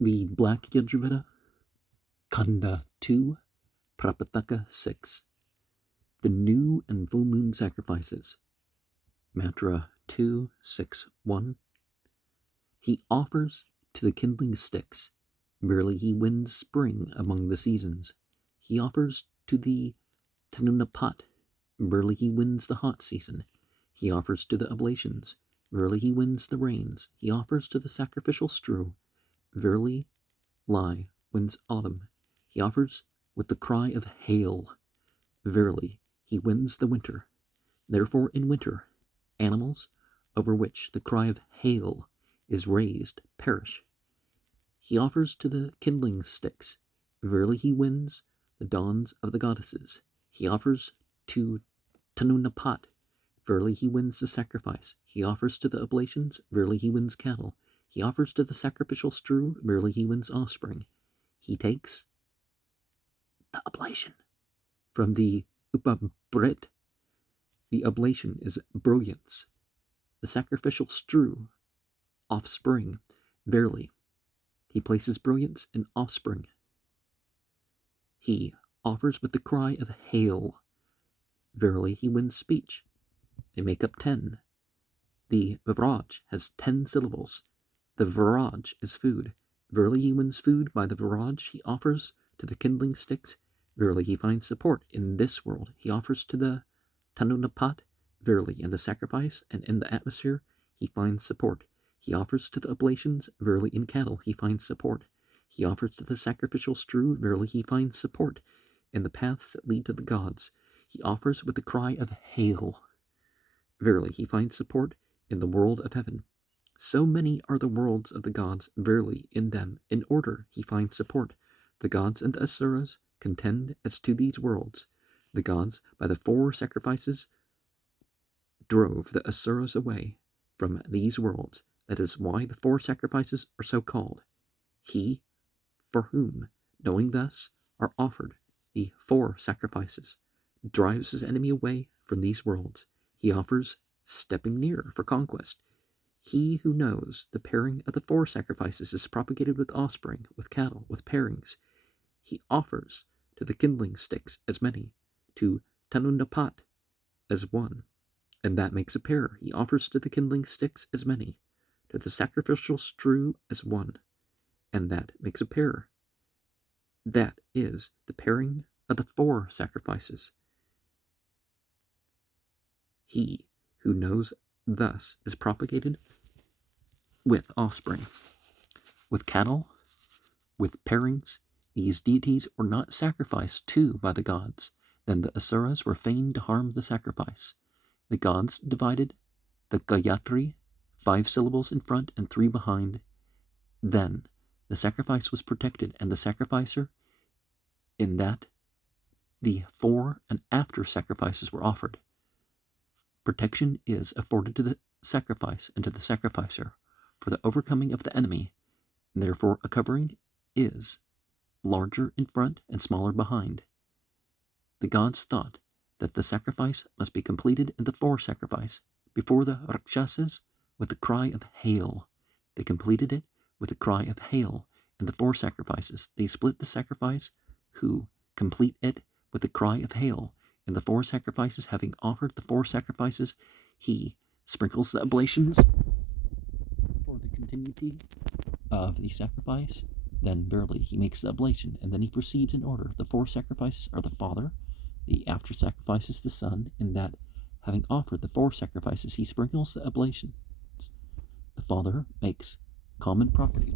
The Black Yajurveda, Kanda 2, Prapathaka 6. The New and Full Moon Sacrifices. Mantra 261. He offers to the kindling sticks. Verily he wins spring among the seasons. He offers to the Tanunapat. Verily he wins the hot season. He offers to the oblations. Verily he wins the rains. He offers to the sacrificial strew. Verily lie wins autumn. He offers with the cry of hail. Verily he wins the winter. Therefore in winter, animals over which the cry of hail is raised perish. He offers to the kindling sticks. Verily he wins the dawns of the goddesses. He offers to Tanunapat. Verily he wins the sacrifice. He offers to the oblations. Verily he wins cattle. He offers to the sacrificial strew. Verily he wins offspring. He takes the oblation from the Upabrit. The oblation is brilliance. The sacrificial strew, offspring. Verily he places brilliance in offspring. He offers with the cry of hail. Verily he wins speech. They make up 10. The Viraj has 10 syllables. The Viraj is food. Verily he wins food by the Viraj he offers to the kindling sticks. Verily he finds support in this world. He offers to the Tanunapat. Verily in the sacrifice and in the atmosphere he finds support. He offers to the oblations. Verily in cattle he finds support. He offers to the sacrificial strew. Verily he finds support in the paths that lead to the gods. He offers with the cry of hail. Verily he finds support in the world of heaven. So many are the worlds of the gods. Verily in them in order he finds support. The gods and the asuras contend as to these worlds. The gods by the 4 sacrifices drove the asuras away from these worlds. That is why the 4 sacrifices are so called. He for whom, knowing thus, are offered the 4 sacrifices, drives his enemy away from these worlds. He offers stepping near for conquest. He who knows the pairing of the 4 sacrifices is propagated with offspring, with cattle, with pairings. He offers to the kindling sticks as many, to Tanunapat as 1, and that makes a pair. He offers to the kindling sticks as many, to the sacrificial strew as 1, and that makes a pair. That is the pairing of the 4 sacrifices. He who knows thus is propagated with offspring, with cattle, with pairings. These deities were not sacrificed to by the gods. Then the asuras were fain to harm the sacrifice. The gods divided the Gayatri, 5 syllables in front and 3 behind. Then the sacrifice was protected, and the sacrificer, in that the 4 and after sacrifices were offered. Protection is afforded to the sacrifice and to the sacrificer for the overcoming of the enemy, and therefore a covering is larger in front and smaller behind. The gods thought that the sacrifice must be completed in the 4 sacrifice before the Rakshasas with the cry of hail. They completed it with the cry of hail in the 4 sacrifices. They split the sacrifice who complete it with the cry of hail. In the 4 sacrifices, having offered the 4 sacrifices, he sprinkles the oblations for the continuity of the sacrifice. Then verily he makes the oblation, and then he proceeds in order. The 4 sacrifices are the Father, the after sacrifices the Son, in that having offered the 4 sacrifices, he sprinkles the oblations. The Father makes common property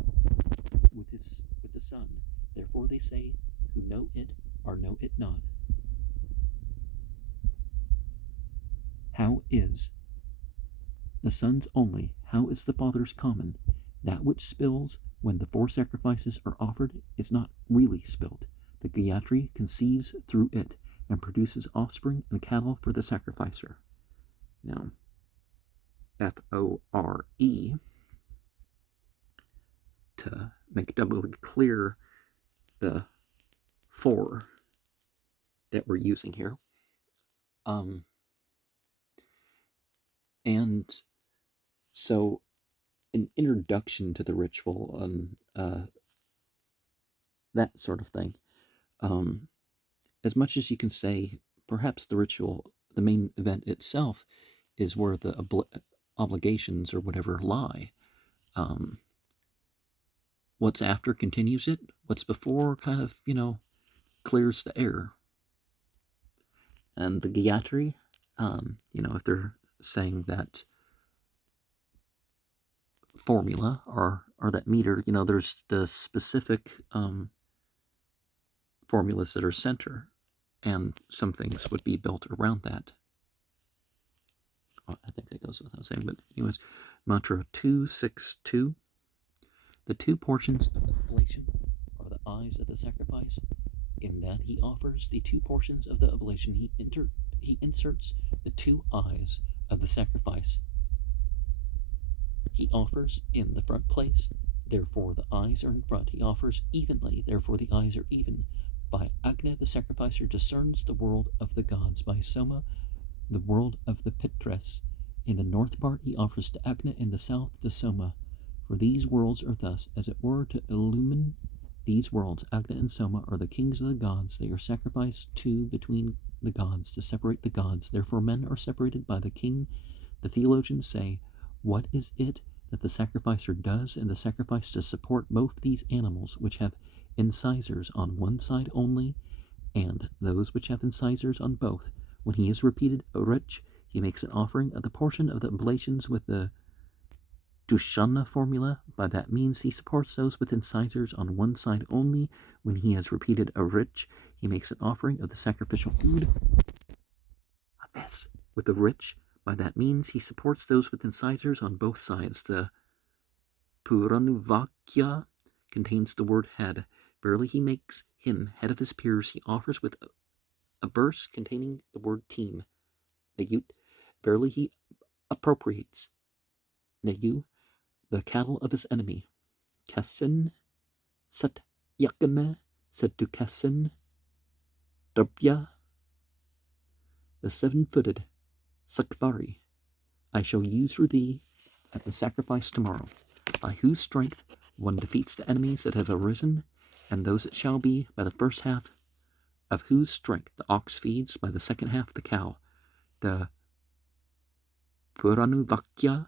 with the Son. Therefore they say, who know it or know it not. How is the Son's only? How is the Father's common? That which spills when the 4 sacrifices are offered is not really spilt. The Gayatri conceives through it and produces offspring and cattle for the sacrificer. Now, Fore, to make doubly clear the 4 that we're using here. And so an introduction to the ritual, that sort of thing. As much as you can say, perhaps the ritual, the main event itself, is where the obligations or whatever lie. What's after continues it. What's before kind of, clears the air. And the Gayatri, if they're saying that formula or that meter, there's the specific formulas that are center, and some things would be built around that. I think that goes without saying, but anyways, mantra 262. The two portions of the oblation are the eyes of the sacrifice. In that he offers the two portions of the oblation, he inserts the two eyes of the sacrifice. He offers in the front place, therefore the eyes are in front. He offers evenly, therefore the eyes are even. By Agnya, the sacrificer discerns the world of the gods. By Soma, the world of the Pitres. In the north part, he offers to Agnya, in the south to Soma. For these worlds are thus, as it were, to illumine these worlds. Agnya and Soma are the kings of the gods. They are sacrificed to between the gods to separate the gods. Therefore men are separated by the king. The theologians say, what is it that the sacrificer does in the sacrifice to support both these animals, which have incisors on one side only, and those which have incisors on both? When he has repeated Orech, he makes an offering of the portion of the oblations with the Dushana formula. By that means he supports those with incisors on one side only. When he has repeated Orech, he makes an offering of the sacrificial food with the rich. By that means he supports those with incisors on both sides. The Puranuvakya contains the word head. Verily he makes him head of his peers. He offers with a verse containing the word team. Nagu. Verily he appropriates. Nagu, the cattle of his enemy. Kasin, Sat Yakame, Setu Kasin, Darbya, the 7-footed Sakvari, I shall use for thee at the sacrifice tomorrow, by whose strength one defeats the enemies that have arisen, and those that shall be, by the first half of whose strength the ox feeds, by the second half the cow. The Puranuvakya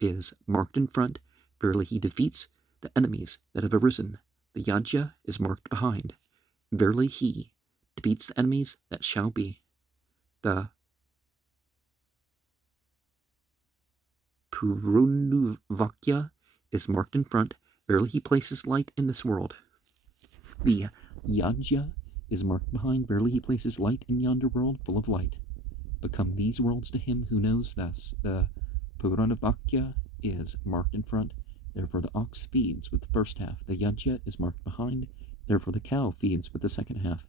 is marked in front. Verily he defeats the enemies that have arisen. The Yajya is marked behind. Verily he defeats the enemies that shall be. The Purunuvakya is marked in front. Verily he places light in this world. The Yajya is marked behind. Verily he places light in yonder world full of light. Become these worlds to him who knows thus. The Purunuvakya is marked in front. Therefore the ox feeds with the first half. The Yajya is marked behind. Therefore the cow feeds with the second half.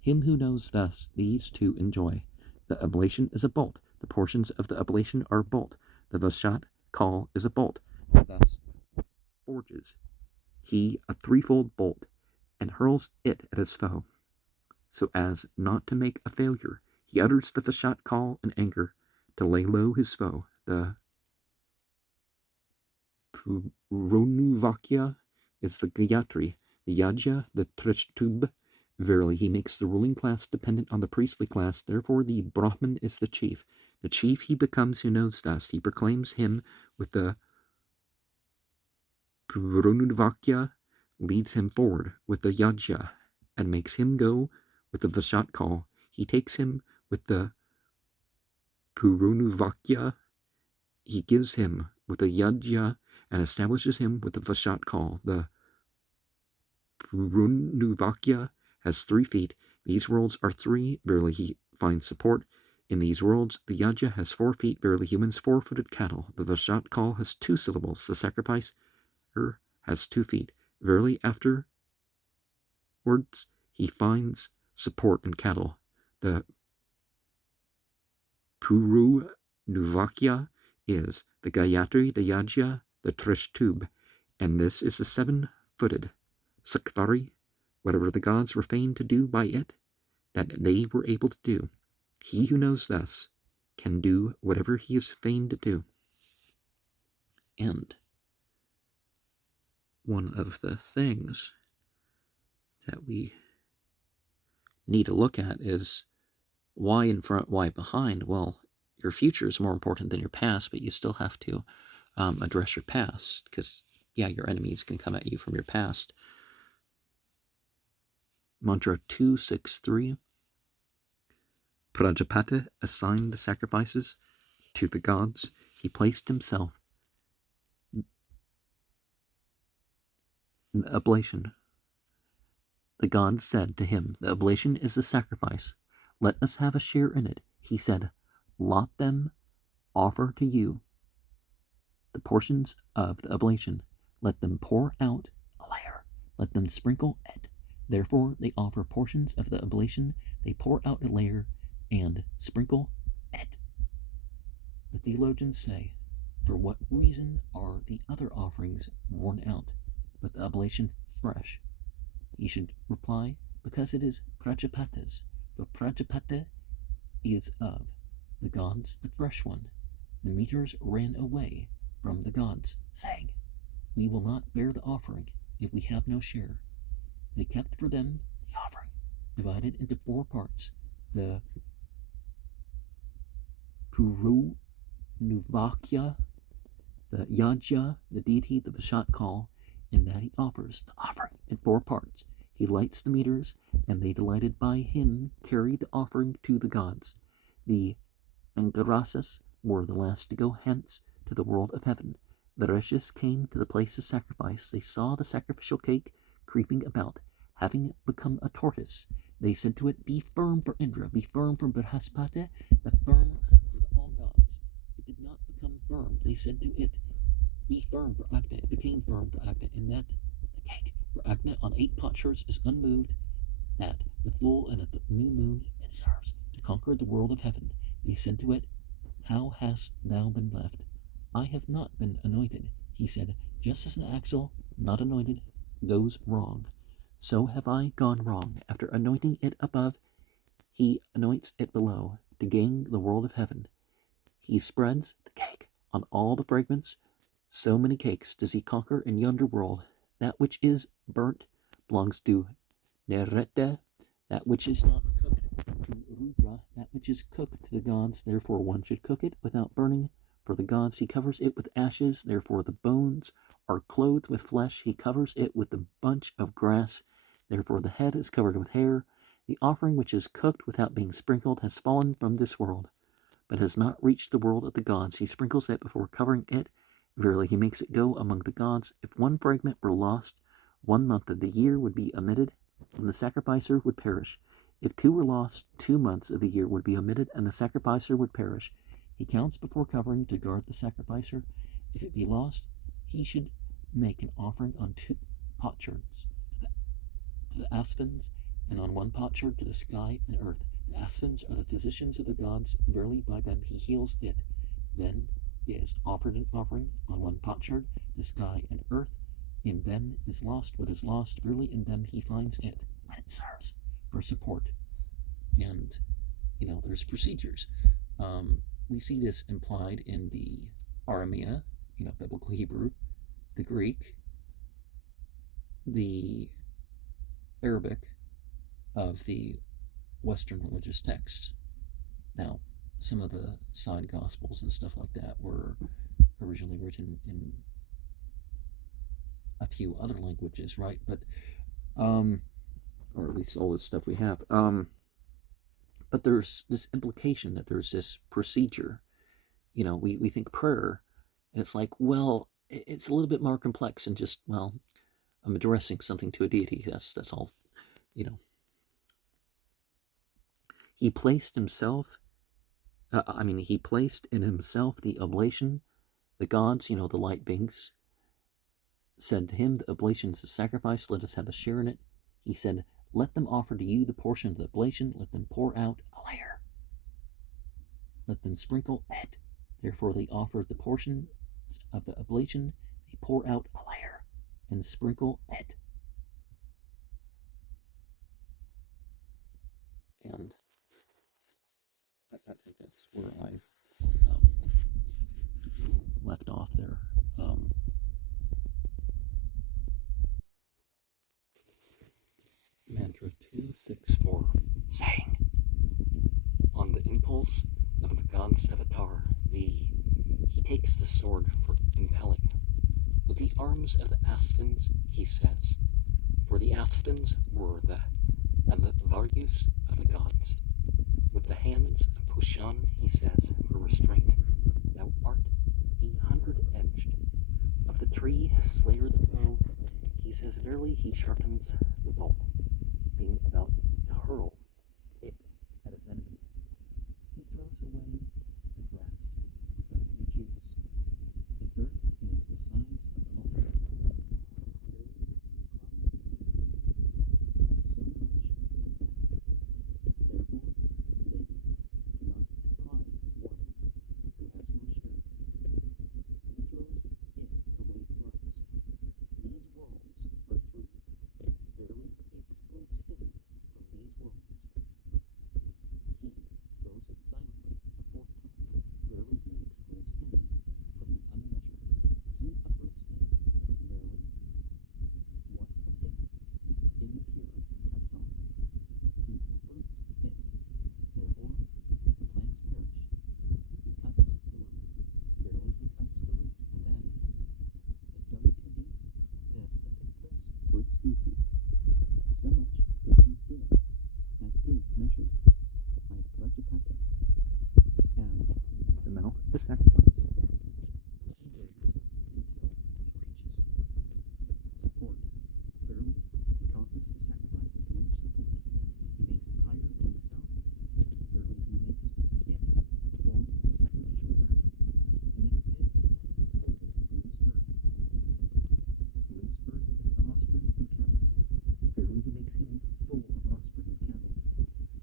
Him who knows thus, these two enjoy. The oblation is a bolt. The portions of the oblation are bolt. The Vashat call is a bolt. Thus forges he a threefold bolt, and hurls it at his foe, so as not to make a failure. He utters the Vashat call in anger, to lay low his foe. The Purunuvakya is the Gayatri. The Yajya, the Trishtub. Verily he makes the ruling class dependent on the priestly class. Therefore the Brahman is the chief. The chief he becomes who knows thus. He proclaims him with the Purunuvakya, leads him forward with the Yajya, and makes him go with the Vashat call. He takes him with the Purunuvakya. He gives him with the Yajya, and establishes him with the Vashat call. The Purunuvakya has 3 feet. These worlds are 3. Verily he finds support in these worlds. The Yajya has 4 feet. Verily he wins 4-footed cattle. The Vashat call has 2 syllables. The sacrificer has 2 feet. Verily afterwards he finds support in cattle. The Purunuvakya is the Gayatri, the Yajya, the Trishtub, and this is the 7-footed Sakvari. Whatever the gods were fain to do by it, that they were able to do. He who knows thus can do whatever he is fain to do. And one of the things that we need to look at is why in front, why behind. Well, your future is more important than your past, but you still have to address your past, because, yeah, your enemies can come at you from your past. Mantra 263. Prajapati assigned the sacrifices to the gods. He placed himself in the oblation. The gods said to him, "The oblation is the sacrifice. Let us have a share in it." He said, "Lot them offer to you the portions of the oblation. Let them pour out a layer. Let them sprinkle it." Therefore they offer portions of the oblation. They pour out a layer and sprinkle it. The theologians say, "For what reason are the other offerings worn out, but the oblation fresh?" He should reply, "Because it is Prajapata's, for Prajapata is of the gods the fresh one." The meters ran away from the gods, saying, "We will not bear the offering if we have no share." They kept for them the offering, divided into 4 parts: the Puru Nuvakya, the Yajya, the deity, the Vishat call, in that he offers the offering in 4 parts. He lights the meters, and they, delighted by him, carry the offering to the gods. The Angarasas were the last to go hence to the world of heaven. The Rishis came to the place of sacrifice. They saw the sacrificial cake creeping about, having become a tortoise. They said to it, "Be firm for Indra, be firm for Brihaspati, but firm for all gods." It did not become firm. They said to it, "Be firm for Agni." It became firm for Agni, in that the cake for Agni on 8 potsherds is unmoved. At the full and at the new moon it serves to conquer the world of heaven. They said to it, "How hast thou been left?" "I have not been anointed." He said, "Just as an axle not anointed goes wrong, so have I gone wrong. After anointing it above, he anoints it below to gain the world of heaven. He spreads the cake on all the fragments. So many cakes does he conquer in yonder world. That which is burnt belongs to Nerete, that which is not cooked to Rudra, that which is cooked to the gods. Therefore one should cook it without burning. For the gods he covers it with ashes. Therefore the bones are clothed with flesh. He covers it with the bunch of grass. Therefore the head is covered with hair. The offering which is cooked without being sprinkled has fallen from this world, but has not reached the world of the gods. He sprinkles it before covering it. Verily he makes it go among the gods. If one fragment were lost, 1 month of the year would be omitted, and the sacrificer would perish. If 2 were lost, 2 months of the year would be omitted, and the sacrificer would perish. He counts before covering to guard the sacrificer. If it be lost, he should make an offering on 2 potsherds to the Asvins, and on 1 potsherd to the sky and earth. The Asvins are the physicians of the gods. Verily by them he heals it. Then is offered an offering on 1 potsherd, the sky and earth. In them is lost what is lost. Verily in them he finds it, and it serves for support. And, there's procedures. We see this implied in the Aramea, biblical Hebrew, the Greek, the Arabic of the Western religious texts. Now, some of the side gospels and stuff like that were originally written in a few other languages, right? But, or at least all this stuff we have. But there's this implication that there's this procedure. We think prayer, and it's like, well, it's a little bit more complex than just, well, I'm addressing something to a deity. That's all, He placed himself, he placed in himself the oblation. The gods, the light beings, said to him, "The oblation is a sacrifice. Let us have a share in it." He said, "Let them offer to you the portion of the oblation. Let them pour out a layer. Let them sprinkle it." Therefore they offer the portion of the oblation. They pour out a layer and sprinkle it. And I think that's where I've left off there. Mantra 264, saying, on the impulse of the god Savitar, he takes the sword for impelling. With the arms of the Aspens, he says, for the Aspens were the Vargus of the gods. With the hands of Pushan, he says, for restraint, thou art the 100-edged. Of the tree, slayer the bow, he says, verily he sharpens the bolt, being about to hurl it at its enemy. He throws away the grass with the juice. The earth is the size of the altar. So much does he give, as is measured by Prapathaka, as the mouth of the sacrifice. He digs until he reaches support. Verily, he causes the sacrifice to reach support. He makes it higher than itself. Verily, he makes it form the sacrificial ground. He makes it hold the loose earth. The loose earth is the offspring and cattle. Verily, he makes him full of offspring and cattle.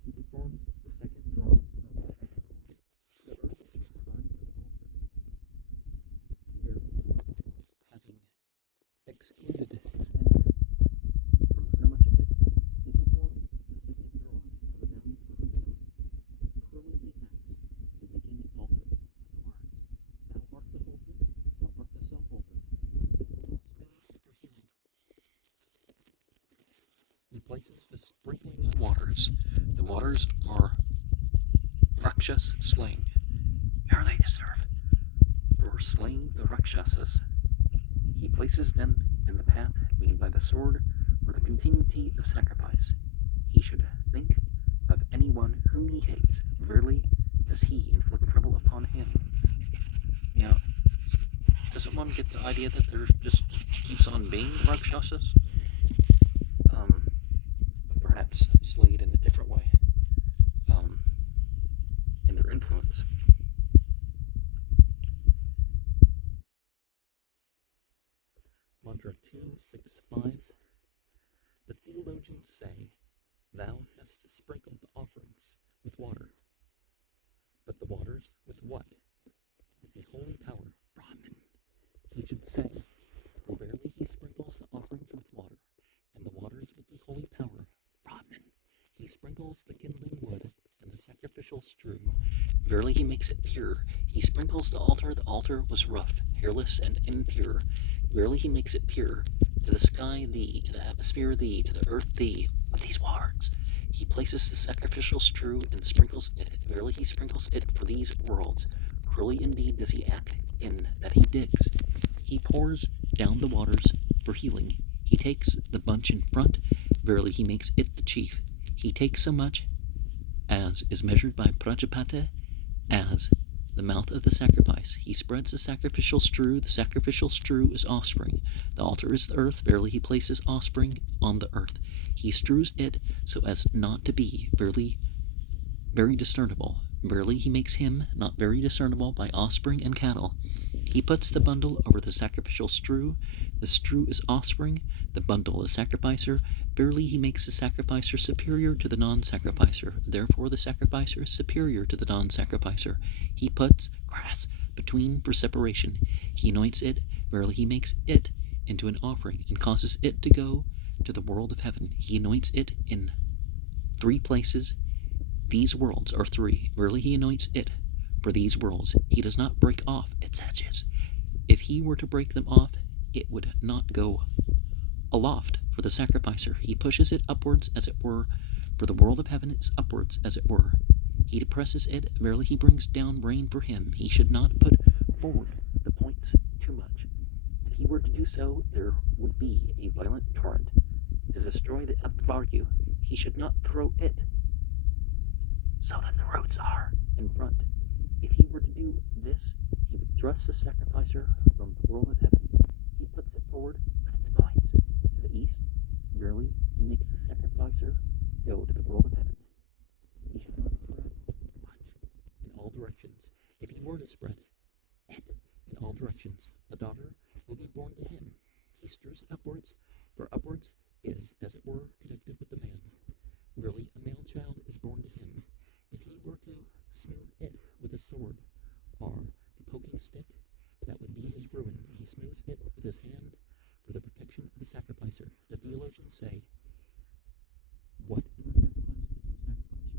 He performs the second drawing of the earth is the size of the altar. Verily, having excluded his enemy from so much of it, he performs the second drawing of the bounty for himself. Cruelly he acts in making an altar with the words, thou art the holder, thou art the self-holder. He places the sprinkling waters. The waters are Rakshas slaying. Verily deserve for slaying the Rakshasas. He places them in the path made by the sword for the continuity of sacrifice. He should think of anyone whom he hates. Verily does he inflict trouble upon him. Now, doesn't one get the idea that there just keeps on being Rakshasas? Perhaps slayed in a different way, in their influence. Mantra 265. The theologians say, thou hast sprinkled the offerings with water. But the waters with what? With the holy power, Brahman. He should say, for verily he sprinkles the offerings with water, and the waters with the holy power, Brahman. He sprinkles the kindling wood and the sacrificial strew. Verily he makes it pure. He sprinkles the altar was rough, hairless, and impure. Verily he makes it pure. To the sky thee, to the atmosphere thee, to the earth thee, with these words. He places the sacrificial strew and sprinkles it. Verily he sprinkles it for these worlds. Cruelly indeed does he act in that he digs. He pours down the waters for healing. He takes the bunch in front. Verily he makes it the chief. He takes so much as is measured by Prapathaka, as the mouth of the sacrifice. He spreads the sacrificial strew. The sacrificial strew is offspring. The altar is the earth. Verily he places offspring on the earth. He strews it so as not to be verily very discernible. Verily he makes him not very discernible by offspring and cattle. He puts the bundle over the sacrificial strew. The strew is offspring, the bundle is sacrificer. Verily he makes the sacrificer superior to the non-sacrificer. Therefore the sacrificer is superior to the non-sacrificer. He puts grass between for separation. He anoints it. Verily he makes it into an offering and causes it to go to the world of heaven. He anoints it in 3 places. These worlds are 3. Verily he anoints it for these worlds. He does not break off its edges. If he were to break them off, it would not go aloft, For the sacrificer, he pushes it upwards as it were, for the world of heaven is upwards as it were. He depresses it, verily he brings down rain for him. He should not put forward the points too much. If he were to do so, there would be a violent torrent. To destroy the Yagur, he should not throw it so that the roads are in front. If he were to do this, he would thrust the sacrificer from the world of heaven. He puts it forward with its points to the east. Verily, he makes the sacrificer go to the world of heaven. He should not spread much in all directions. If he were to spread it in all directions, a daughter will be born to him. He strews it upwards, for upwards is, as it were, connected with the man. Verily, a male child is born to him. If he were to smooth it with a sword, or the poking stick, that would be his ruin. He smooths it with his hand for the protection of the sacrificer. The theologians say, what in the sacrifice is the sacrificer?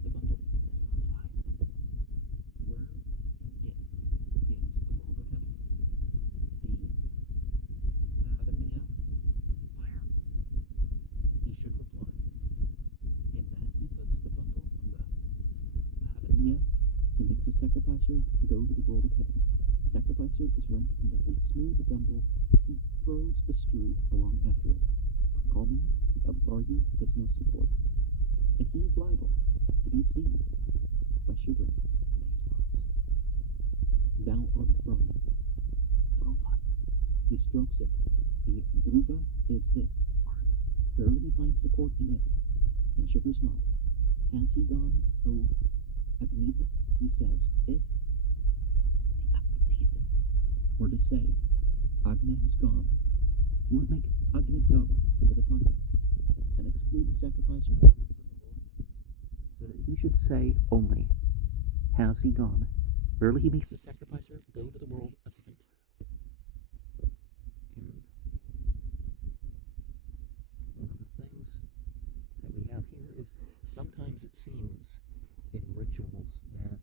The bundle is the reply. Where in it is the world of heaven? The Havania, fire. He should reply. In that he puts the bundle on the Havania, he makes the sacrificer go to the world of heaven. The sacrificer is rent in that they smooth the bundle, he throws the strew along after it. For calming, the Yagur has no support, and he is liable to be seized by shivering with these words. Thou art firm. Dhruva. He strokes it. The Dhruva is this art. Verily he finds support in it, and shivers not. Has he gone, O Agnid? He says, if the Agnid were to say, Agni has gone, he would make Agni go into the fire and exclude the sacrificer from the world of heaven, so that he should say only, has he gone? Verily he makes the sacrificer go to the world of heaven. And one of the things that we have here is sometimes it seems in rituals that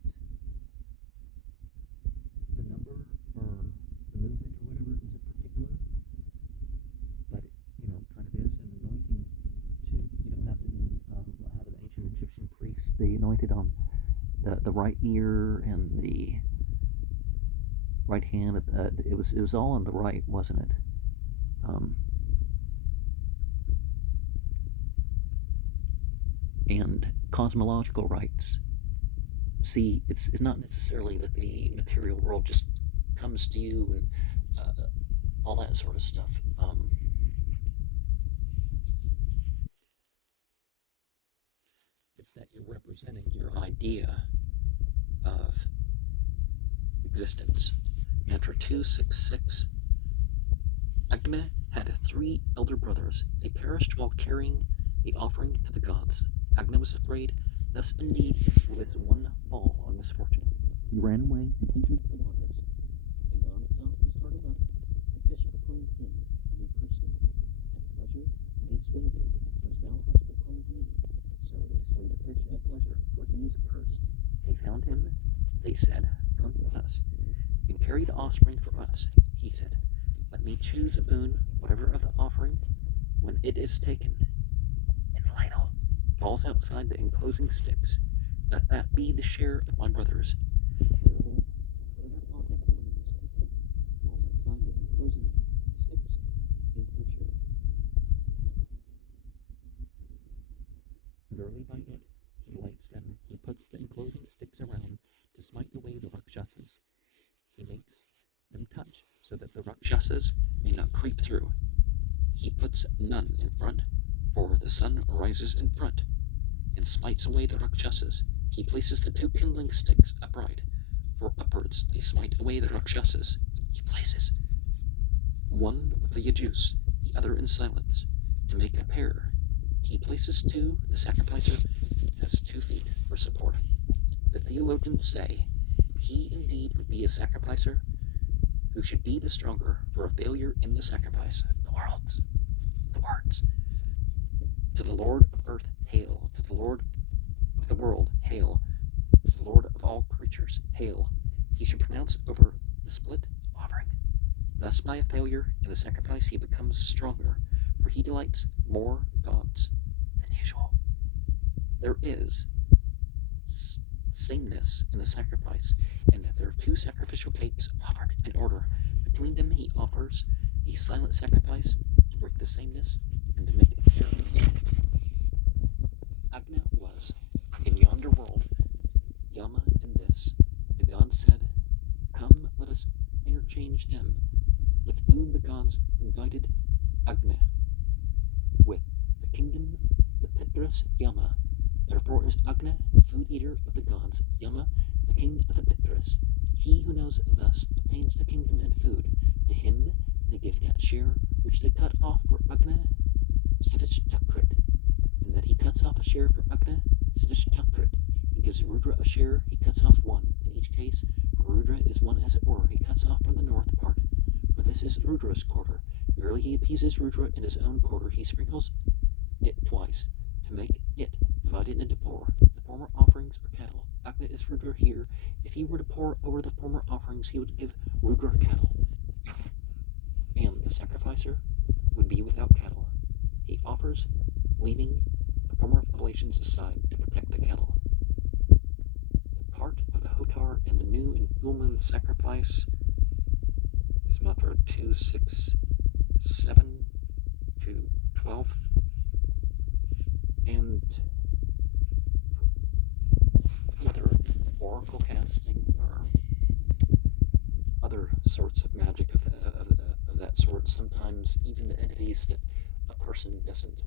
the number or the movement or whatever isn't particular, but it, kind of is an anointing too. You don't have to be how the ancient Egyptian priests, they anointed on the right ear and the right hand. It was all on the right, wasn't it? And cosmological rites. See, it's not necessarily that the material world just comes to you and all that sort of stuff. It's that you're representing your idea of existence. Mantra 266. Agni had 3 elder brothers. They perished while carrying the offering to the gods. Agni was afraid, thus indeed was one fall on misfortune. He ran away and entered the waters. The gods sought to start him up. The fish proclaimed him, and he cursed him. At pleasure they slay thee, since thou hast proclaimed me. So they slay the fish at pleasure, for he is cursed. They found him, they said, come to us, and carry the offspring for us. He said, let me choose a boon, whatever of the offering, when it is taken. And Lionel falls outside the enclosing sticks. Let that be the share of my brothers. Therefore, whatever offering when it is taken falls outside the enclosing sticks is her share. Verily by it he lights them. He puts the enclosing sticks around to smite away the Rakshasas. He makes them touch so that the Rakshasas may not creep through. He puts none in front, for the sun rises in front, and smites away the Rakshasas. He places the 2 kindling sticks upright, for upwards they smite away the Rakshasas. He places one with the Yajus, the other in silence, to make a pair. He places 2, the sacrificer has 2 feet for support. The theologians say, he indeed would be a sacrificer who should be the stronger for a failure in the sacrifice. The words, to the Lord of earth, hail. To the Lord of the world, hail. To the Lord of all creatures, hail. He should pronounce over the split offering. Thus by a failure in the sacrifice he becomes stronger, for for he delights more gods than usual. There is sameness in the sacrifice, in that there are 2 sacrificial cakes offered in order. Between them he offers a silent sacrifice to break the sameness and to make it pure. Agna was in yonder world, Yama in this. The gods said, "Come, let us interchange them." With food the gods invited Agna. With the kingdom, the Pitras Yama. Therefore is Agna the food eater of the gods, Yama the king of the Pitras. He who knows thus obtains the kingdom and food. To him they give that share which they cut off for Agna, Sivishtakrit. And that he cuts off a share for Agna, Sivishtakrit. He gives Rudra a share, he cuts off one. In each case, for Rudra is one as it were, he cuts off from the north part. For this is Rudra's quarter. Verily he appeases Rudra in his own quarter. He sprinkles it twice, to make it divided into 4. The former offerings are cattle. Agna is Rudra here. If he were to pour over the former offerings, he would give Rudra cattle. And the sacrificer would be without cattle. He offers, leaving the former oblations aside to protect the cattle. The part of the Hotar and the new and full moon sacrifice is mantra 2, 6, 7 to 12. And whether oracle casting or other sorts of magic of that sort, sometimes even the entities that a person doesn't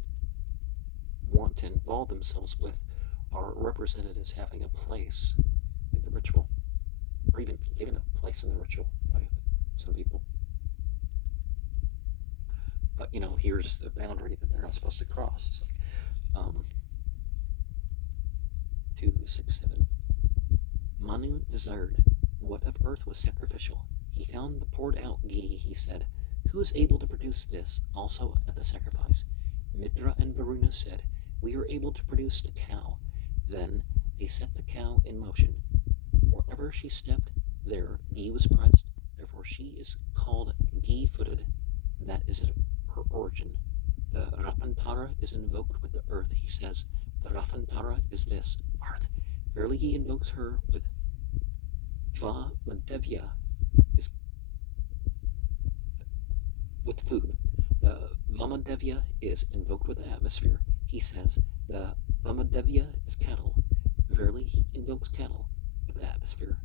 want to involve themselves with are represented as having a place in the ritual, or even given a place in the ritual by some people. But, here's the boundary that they're not supposed to cross. It's like, 2, 6, 7. Manu desired what of earth was sacrificial. He found the poured out ghee, he said. Who is able to produce this also at the sacrifice? Mitra and Varuna said, we are able to produce the cow. Then they set the cow in motion. Wherever she stepped, there ghee was pressed. Therefore she is called ghee-footed. That is her origin. The Rapantara is invoked with the earth. He says, the Rapantara is this, earth. Verily he invokes her with Vamadevya, is with food. The Vamadevya is invoked with the atmosphere. He says, the Vamadevya is cattle. Verily he invokes cattle with the atmosphere.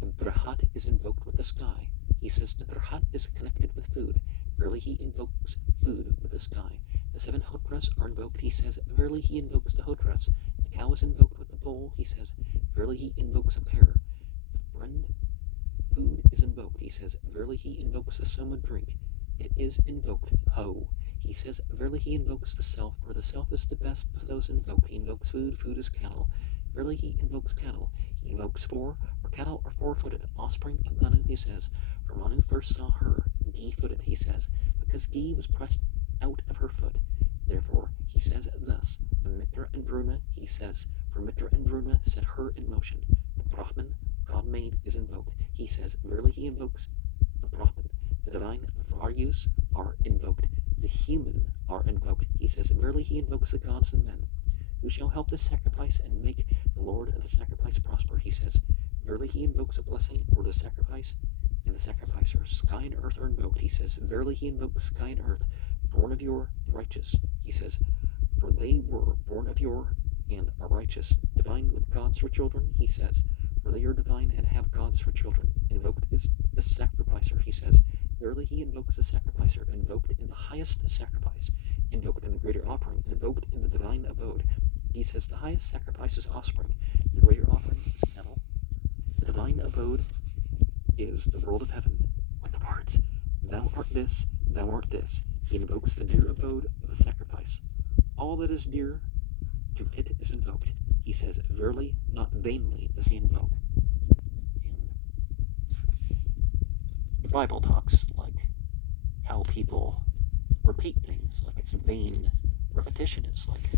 The Brahat is invoked with the sky. He says the Brahat is connected with food. Verily he invokes food with the sky. The 7 Hotras are invoked. He says, verily he invokes the Hotras. The cow is invoked with the bowl. He says, verily he invokes a pear. The friend food is invoked. He says, verily he invokes the soma drink. It is invoked ho. He says, verily he invokes the self, for the self is the best of those invoked. He invokes food. Food is cattle. Verily he invokes cattle. He invokes 4, for cattle are 4-footed, offspring of Manu. He says, for Manu first saw her ghee-footed. He says, because ghee was pressed out of her foot. Therefore, he says thus, the Mitra and Varuna, he says, for Mitra and Varuna set her in motion. The Brahman, God-made, is invoked. He says, verily he invokes the Brahman. The divine Varyus are invoked. The human are invoked. He says, verily he invokes the gods and men. Who shall help the sacrifice and make the Lord of the sacrifice prosper? He says, verily he invokes a blessing for the sacrifice and the sacrificer. Sky and earth are invoked. He says, verily he invokes sky and earth, born of your righteous. He says, for they were born of your and are righteous, divine with gods for children. He says, for they are divine and have gods for children. Invoked is the sacrificer. He says, verily he invokes the sacrificer, invoked in the highest sacrifice, invoked in the greater offering, invoked in the divine abode. He says, the highest sacrifice is offspring, the greater offering is cattle. The divine abode is the world of heaven, with the words, thou art this, thou art this. He invokes the dear abode of the sacrifice. All that is dear to it is invoked. He says, verily, not vainly does he invoke. And the Bible talks like how people repeat things, like it's vain repetition. It's like,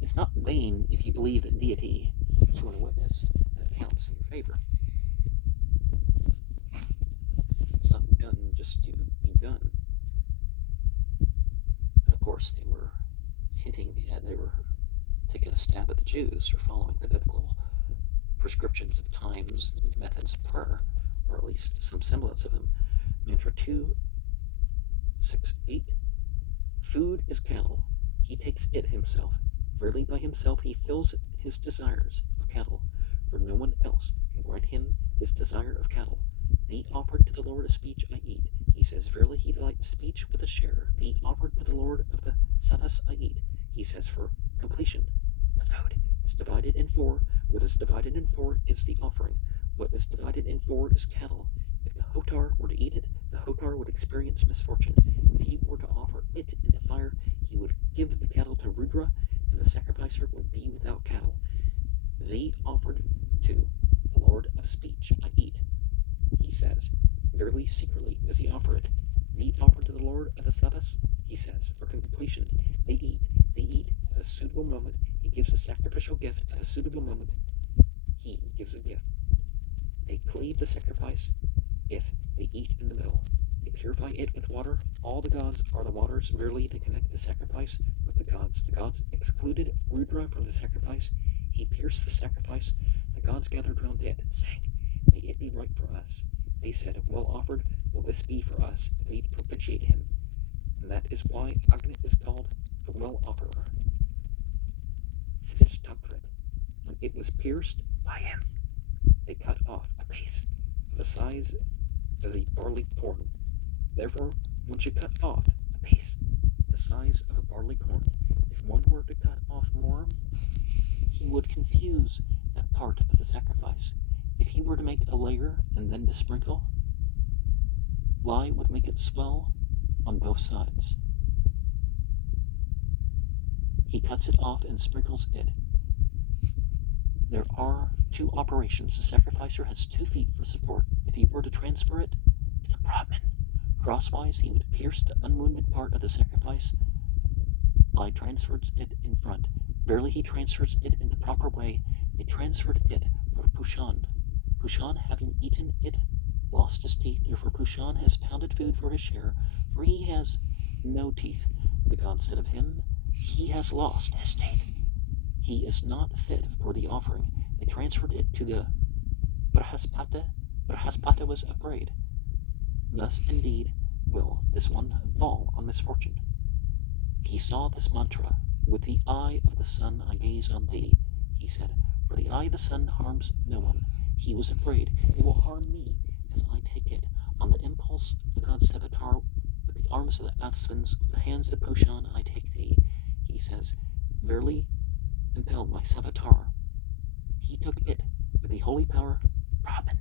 it's not vain if you believe in deity, sworn witness, and it counts in your favor. It's not done just to be done. course, they were hinting, and they were taking a stab at the Jews for following the biblical prescriptions of times and methods of prayer, or at least some semblance of them. Mantra 268. Food is cattle. He takes it himself. Verily by himself he fills his desires of cattle, for no one else can grant him his desire of cattle. Thee offered to the Lord a speech I eat. He says, verily he delights speech with a share. Thee offered to the Lord of the Samhitas I eat. He says, for completion. The food is divided in four. What is divided in four is the offering. What is divided in four is cattle. If the Hotar were to eat it, the Hotar would experience misfortune. If he were to offer it in the fire, he would give the cattle to Rudra, and the sacrificer would be without cattle. Thee offered to the Lord of speech I eat. He says, verily secretly does he offer it. Thee offered to the Lord of the Samhitas, he says, for completion. They eat at a suitable moment. He gives a sacrificial gift at a suitable moment. He gives a gift. They cleave the sacrifice if they eat in the middle. They purify it with water. All the gods are the waters. Verily they connect the sacrifice with the gods. The gods excluded Rudra from the sacrifice. He pierced the sacrifice. The gods gathered round it, saying, may it be right for us. They said, well offered will this be for us. They propitiate him. And that is why Agni is called the well offerer. Fishtakrit. When it was pierced by him, they cut off a piece of the size of the barley corn. Therefore, one should cut off a piece the size of a barley corn. If one were to cut off more, he would confuse that part of the sacrifice. If he were to make a layer and then to sprinkle, lye would make it swell on both sides. He cuts it off and sprinkles it. There are two operations. The sacrificer has 2 feet for support. If he were to transfer it to the Brahmin crosswise, he would pierce the unwounded part of the sacrifice. Lye transfers it in front. Barely he transfers it in the proper way. They transferred it for Pushan. Pushan, having eaten it, lost his teeth. Therefore Pushan has pounded food for his share, for he has no teeth. The god said of him, he has lost his teeth. He is not fit for the offering. They transferred it to the Brahaspata. Brahaspata was afraid. Thus indeed will this one fall on misfortune. He saw this mantra. With the eye of the sun I gaze on thee, he said, for the eye of the sun harms no one. He was afraid, it will harm me as I take it. On the impulse of the god Savitar, with the arms of the Asvins, with the hands of Pushan, I take thee. He says, verily, impelled by Savitar, he took it with the holy power, Brahman,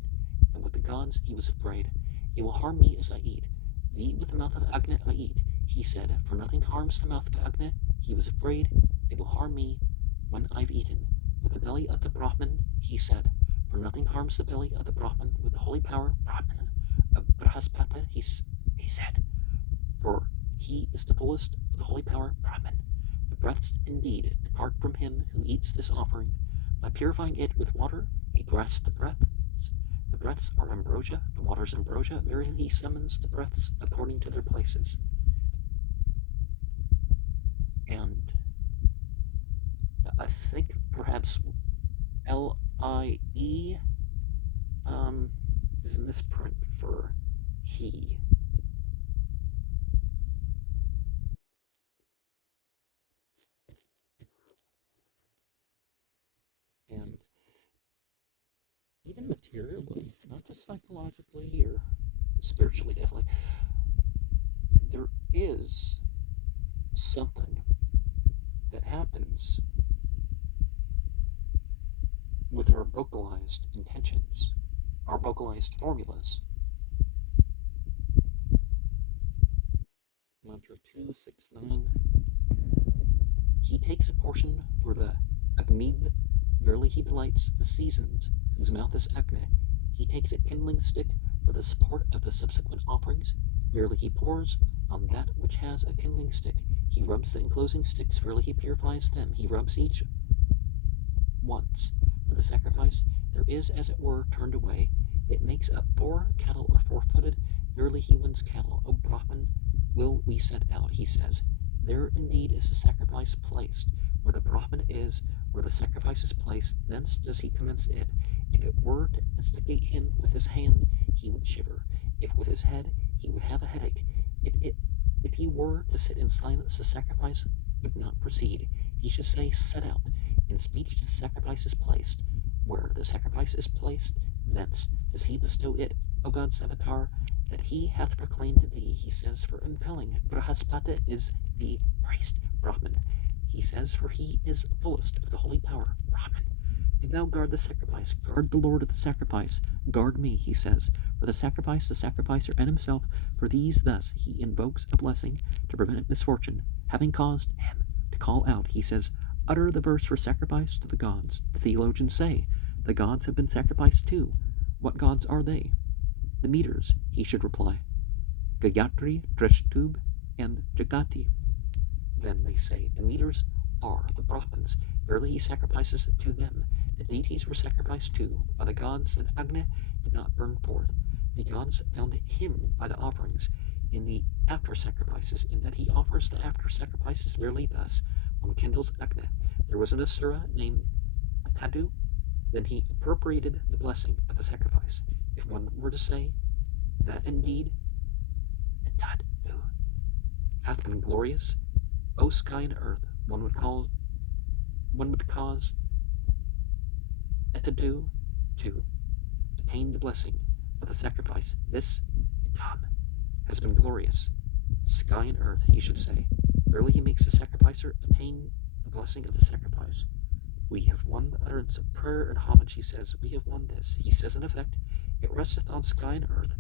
and with the gods he was afraid. It will harm me as I eat. Thee with the mouth of Agni I eat. He said, for nothing harms the mouth of Agni. He was afraid, it will harm me when I've eaten. With the belly of the Brahman, he said, for nothing harms the belly of the Brahman. With the holy power, Brahman, of Brahaspata, he said, for he is the fullest of the holy power, Brahman. The breaths indeed depart from him who eats this offering. By purifying it with water, he grasps the breaths. The breaths are ambrosia, the water's ambrosia. Verily he summons the breaths according to their places. And I think perhaps L-I-E is a misprint for he. And even materially, not just psychologically or spiritually, definitely, there is something that happens with our vocalized intentions, our vocalized formulas. Mantra 269. He takes a portion for the Agmid. Verily he delights the seasons, whose mouth is Agni. He takes a kindling stick for the support of the subsequent offerings. Verily he pours on that which has a kindling stick. He rubs the enclosing sticks. Verily he purifies them. He rubs each once. For the sacrifice, there is, as it were, turned away. It makes up 4 cattle or 4-footed. Verily he wins cattle. O Brahman, will we set out, he says. There indeed is the sacrifice placed. Where the Brahman is, where the sacrifice is placed, thence does he commence it. If it were to instigate him with his hand, he would shiver. If with his head, he would have a headache. If he were to sit in silence, the sacrifice would not proceed. He should say, set out. In speech the sacrifice is placed. Where the sacrifice is placed, thence does he bestow it, O God Savitar, that he hath proclaimed to thee. He says, for impelling. Brahaspata is the priest, Brahman. He says, for he is fullest of the holy power, Brahman. Do thou guard the sacrifice, guard the Lord of the sacrifice, guard me, he says, for the sacrifice, the sacrificer, and himself, for these thus he invokes a blessing to prevent misfortune, having caused him to call out, he says, utter the verse for sacrifice to the gods. The theologians say, the gods have been sacrificed too. What gods are they? The meters, he should reply, Gayatri, Dreshtub, and Jagati. Then they say, the meters are the Brahmins. Verily he sacrifices to them. The deities were sacrificed to by the gods that Agni did not burn forth. The gods found him by the offerings in the after sacrifices, in that he offers the after sacrifices. Verily thus, one kindles Agni. There was an asura named Atadu. Then he appropriated the blessing of the sacrifice. If one were to say that indeed Atadu hath been glorious, O sky and earth, one would cause Atadu to attain the blessing of the sacrifice. This Itam has been glorious. Sky and earth, he should say. Verily he makes the sacrificer attain the blessing of the sacrifice. We have won the utterance of prayer and homage, he says. We have won this. He says, in effect, it resteth on sky and earth.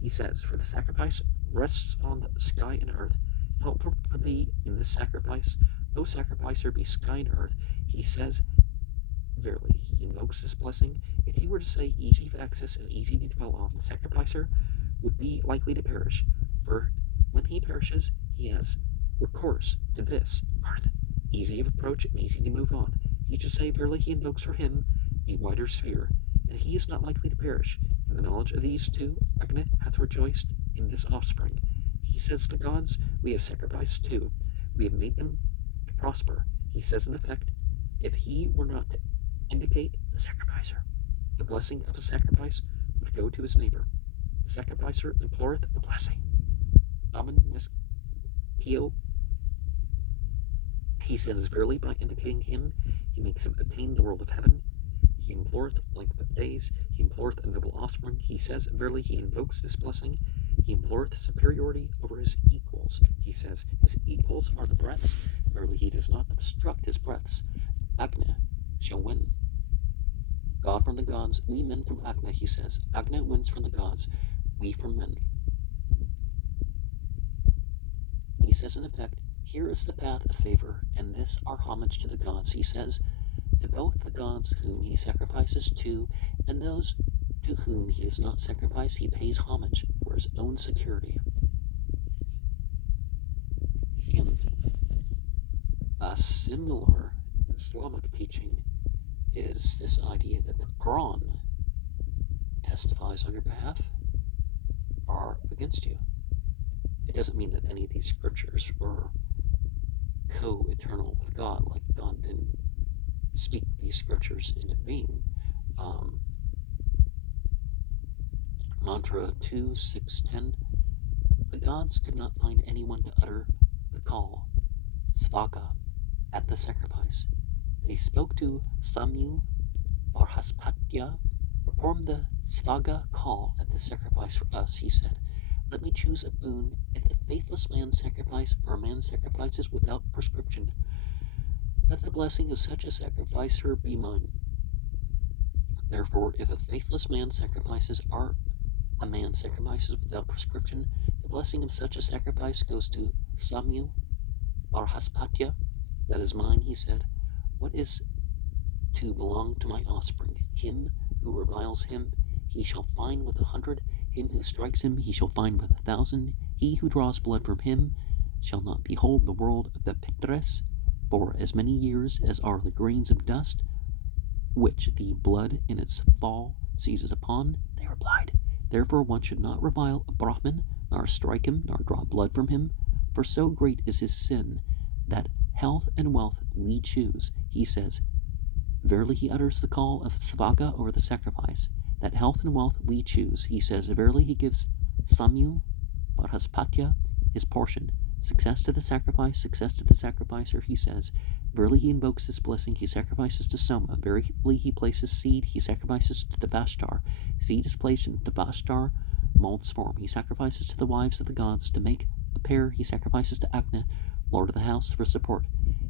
He says, for the sacrifice rests on the sky and earth. Helpful for thee in this sacrifice, O sacrificer, be sky and earth. He says, verily, he invokes this blessing. If he were to say easy of access and easy to dwell on, the sacrificer would be likely to perish. For when he perishes, he has recourse to this earth, easy of approach and easy to move on. He should say, verily, he invokes for him a wider sphere, and he is not likely to perish. In the knowledge of these two, Agni hath rejoiced in this offspring. He says, the gods we have sacrificed to, we have made them to prosper. He says, in effect, if he were not to indicate the sacrificer, the blessing of a sacrifice would go to his neighbor. The sacrificer imploreth a blessing. He says, verily, by indicating him, he makes him attain the world of heaven. He imploreth length of days. He imploreth a noble offspring. He says, verily, he invokes this blessing. He imploreth superiority over his equals. He says, his equals are the breaths. Verily, he does not obstruct his breaths. Agni shall win. God from the gods, we men from Agni, he says. Agni wins from the gods, we from men. He says, in effect, here is the path of favor, and this our homage to the gods. He says, to both the gods whom he sacrifices to, and those to whom he does not sacrifice, he pays homage for his own security. And a similar Islamic teaching is this idea that the Quran testifies on your behalf or against you. It doesn't mean that any of these scriptures were co-eternal with God, like God didn't speak these scriptures into being. Mantra 2.6.10, the gods could not find anyone to utter the call, Svaga, at the sacrifice. They spoke to Samyu Barhaspatya, perform the Svaga call at the sacrifice for us, he said. Let me choose a boon if a faithless man sacrifice or a man sacrifices without prescription. Let the blessing of such a sacrificer be mine. Therefore, if a faithless man sacrifices or a man sacrifices without prescription, the blessing of such a sacrifice goes to Samyu Barhaspatya. That is mine, he said. What is to belong to my offspring? Him who reviles him, he shall find with 100. Him who strikes him, he shall find with 1,000. He who draws blood from him shall not behold the world of the Pitres for as many years as are the grains of dust, which the blood in its fall seizes upon. They replied, therefore one should not revile a Brahmin, nor strike him, nor draw blood from him, For so great is his sin that health and wealth we choose, he says. Verily he utters the call of Svaka over the sacrifice, that health and wealth we choose, he says. Verily he gives Samyu Bhaspatya his portion. Success to the sacrificer, he says. Verily he invokes this blessing, he sacrifices to Soma. Verily he places seed, he sacrifices to Devashtar. Seed is placed in Devashtar mold's form. He sacrifices to the wives of the gods to make a pair. He sacrifices to Agni, lord of the house, for support.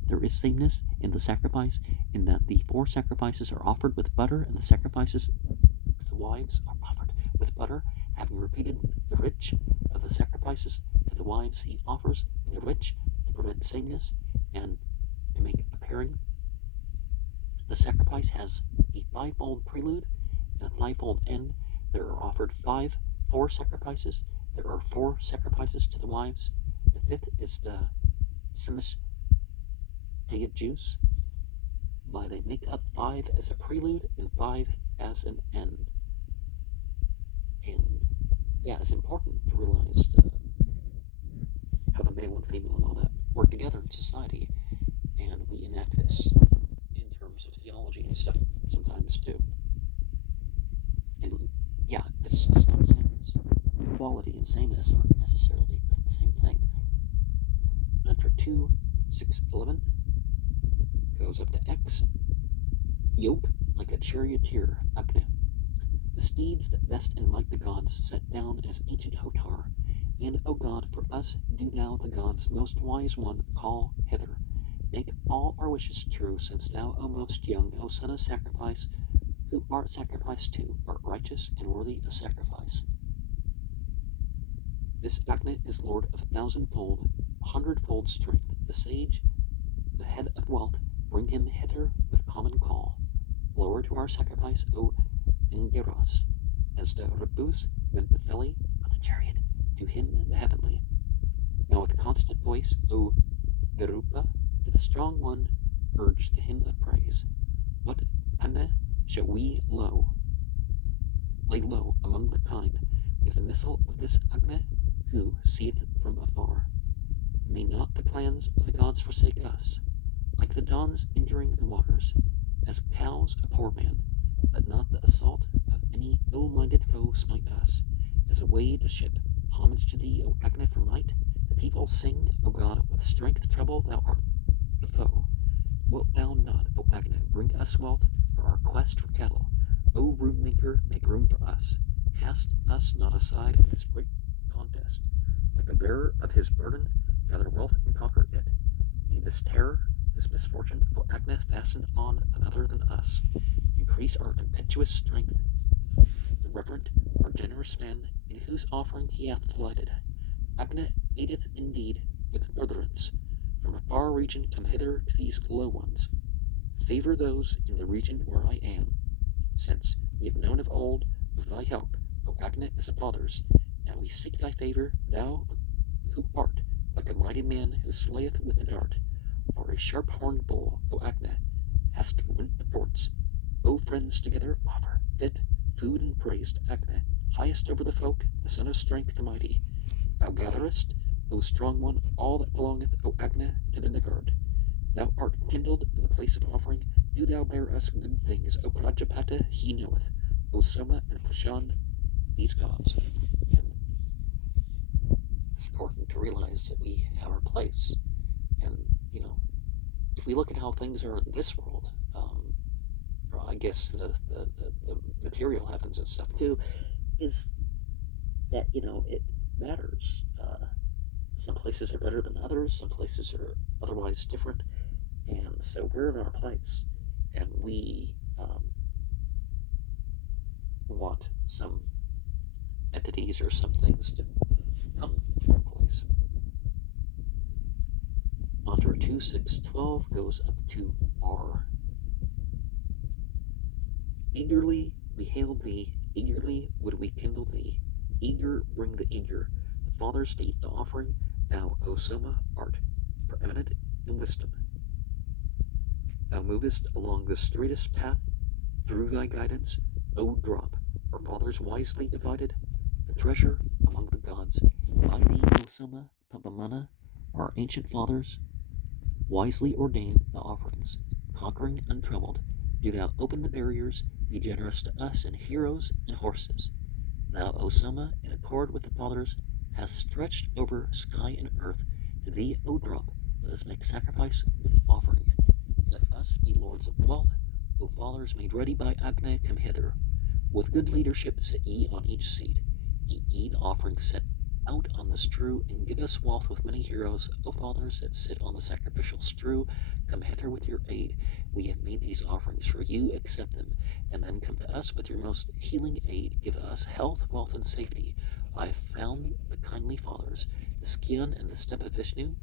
There is sameness in the sacrifice, in that the 4 sacrifices are offered with butter, and the sacrifices to the wives are offered with butter. Having repeated the rich of the sacrifices to the wives, he offers the rich to prevent sameness and to make a pairing. The sacrifice has a 5-fold prelude and a 5-fold end. There are offered 4 sacrifices. There are 4 sacrifices to the wives. The 5th is the Semis juice. Why they make up 5 as a prelude and 5 as an end. And yeah, it's important to realize how the male and female and all that work together in society, and we enact this in terms of theology and stuff sometimes too. And yeah, it's not sameness. Equality and sameness aren't necessarily the same thing. Mantra 2, 6, 11 goes up to X. Yoke like a charioteer, Agni. The steeds that best and like the gods set down as ancient Hotar. And, O God, for us do thou the gods, most wise one, call hither. Make all our wishes true, since thou, O most young, O son of sacrifice, who art sacrificed to, art righteous and worthy of sacrifice. This Agni is lord of 1,000-fold, 100-fold strength. The sage, the head of wealth, bring him hither with common call. Lower to our sacrifice, O Ingeras, as the Rebus Benpetheli of the chariot, to him the heavenly. Now with constant voice, O Virupa, to the strong one, urge the hymn of praise. What Kanda shall we lay low among the kind, with a missile of this Agni, who seeth from afar? May not the clans of the gods forsake us, like the dawns entering the waters, as cows a poor man, but not the assault of any ill-minded foe smite us, as a wave a ship. Homage to thee, O Agni, for might. The people sing, O God, with strength treble, thou art the foe. Wilt thou not, O Agni, bring us wealth for our quest for cattle? O room maker, make room for us. Cast us not aside in this great contest. Like a bearer of his burden, gather wealth and conquer it. May this terror, this misfortune, O Agni, fasten on another than us. Increase our impetuous strength. The reverent, our generous man, in whose offering he hath delighted. Agni aideth indeed with furtherance. From a far region come hither to these low ones. Favor those in the region where I am. Since we have known of old of thy help, O Agni, as a father's, now we seek thy favor, thou who art like a mighty man who slayeth with the dart, or a sharp-horned bull, O Agni, hast rent the forts. O friends together offer fit food and praise to Agni, highest over the folk, the son of strength, the mighty. Thou gatherest, O strong one, all that belongeth, O Agni, to the Nigard. Thou art kindled in the place of offering. Do thou bear us good things, O Prajapata, he knoweth. O Soma and Kushan, these gods. And it's important to realize that we have our place. And, if we look at how things are in this world, or I guess the material heavens and stuff too, is that, it matters. Some places are better than others, some places are otherwise different, and so we're in our place, and we want some entities or some things to come to our place. Mantra 2, 6, 12 goes up to R. Eagerly we hail thee, eagerly would we kindle thee. Eager bring the eager. The Father's faith, the offering. Thou, O Soma, art preeminent in wisdom. Thou movest along the straightest path. Through thy guidance, O drop, our fathers wisely divided, the treasure among the gods. By thee, O Soma, Papamana, Our ancient fathers wisely ordained the offerings, conquering untroubled. Do thou open the barriers, be generous to us in heroes and horses. Thou, O Soma, in accord with the fathers, hast stretched over sky and earth. To thee, O drop, let us make sacrifice with offering. Let us be lords of wealth. O fathers made ready by Agni, come hither. With good leadership sit ye on each seat. Eat ye the offering set out on the strew, and give us wealth with many heroes. O fathers that sit on the sacrificial strew, come hither with your aid. We have made these offerings for you, accept them, and then come to us with your most healing aid. Give us health, wealth, and safety. I have found the kindly fathers, the Skian and the Step of Vishnu,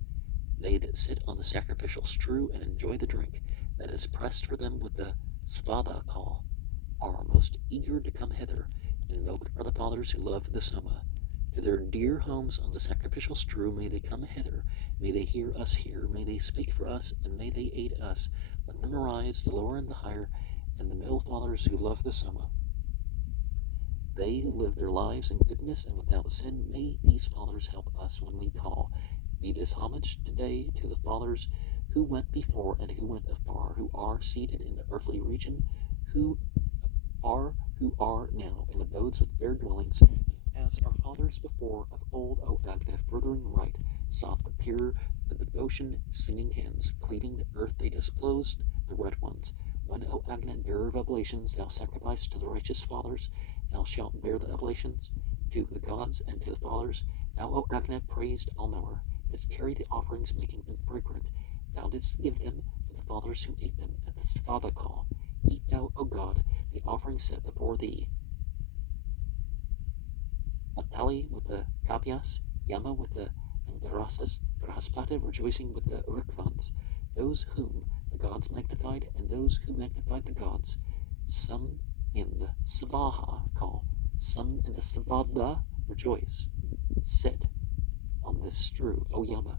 they that sit on the sacrificial strew and enjoy the drink that is pressed for them with the Svada call, are most eager to come hither. Invoked are the fathers who love the Soma. To their dear homes on the sacrificial strew may they come hither. May they hear us here. May they speak for us, and may they aid us. Let them arise, the lower and the higher, and the middle fathers who love the Soma. They who live their lives in goodness and without sin, may these fathers help us when we call. Be this homage today to the fathers who went before and who went afar, who are seated in the earthly region, who are now in abodes with fair dwellings, as our fathers before of old, O Agna, furthering right, sought the pure, the devotion, singing hymns, cleaving the earth, they disclosed the red ones. When, O Agna, bearer of oblations, thou sacrificed to the righteous fathers, thou shalt bear the oblations to the gods and to the fathers. Thou, O Agna, praised all-knower, didst carry the offerings, making them fragrant. Thou didst give them to the fathers who ate them at the Svada call. Eat thou, O God, the offering set before thee. Atali with the Kapias, Yama with the Angarasas, Brahaspata rejoicing with the Rikvans, those whom the gods magnified and those who magnified the gods. Some in the Svaha call, some in the Svada rejoice. Sit on this strew, O Yama.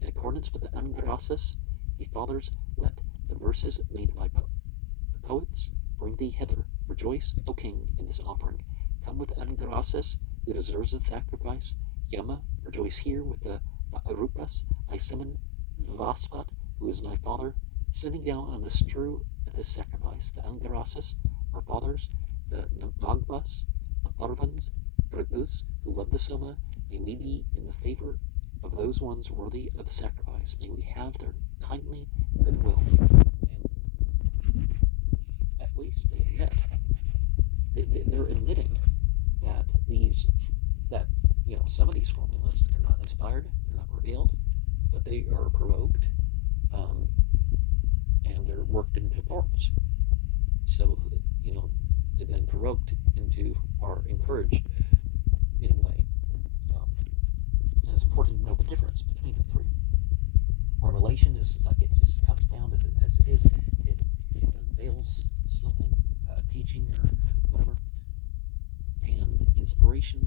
In accordance with the Angarasas, the fathers let the verses made by the poets bring thee hither. Rejoice, O king, in this offering. Come with Angarasas, who deserves the sacrifice. Yama, rejoice here with the Arupas. I summon Vaspat, who is thy father, sitting down on the strew at this sacrifice. The Angarasas, our fathers, the Namagbas, the Parvans, Pragus, who love the Soma. May we be in the favor of those ones worthy of the sacrifice. May we have their kindly goodwill. And at least they admit, they're admitting that some of these formulas are not inspired, they're not revealed, but they are provoked, and they're worked into forms. So, they've been provoked into, or encouraged in a way. And it's important to know the difference between the three. Revelation is like it just comes down to it as it is. It unveils something, teaching or whatever. And inspiration,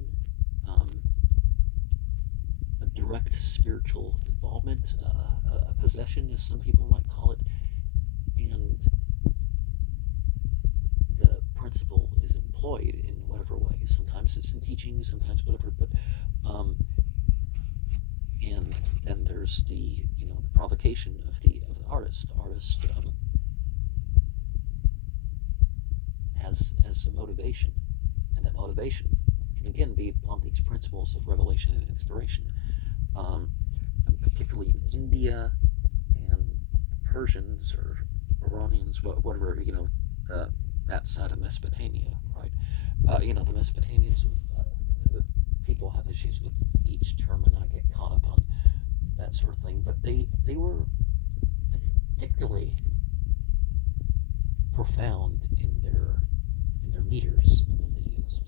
a direct spiritual involvement, a possession, as some people might call it, and the principle is employed in whatever way. Sometimes it's in teaching, sometimes whatever, but and then there's the provocation of the artist. The artist has some motivation, and that motivation can again be upon these principles of revelation and inspiration. Particularly in India and Persians or Iranians, whatever, that side of Mesopotamia, right? The Mesopotamians, people have issues with each term, and I get caught up on that sort of thing, but they were particularly profound in their meters that they used.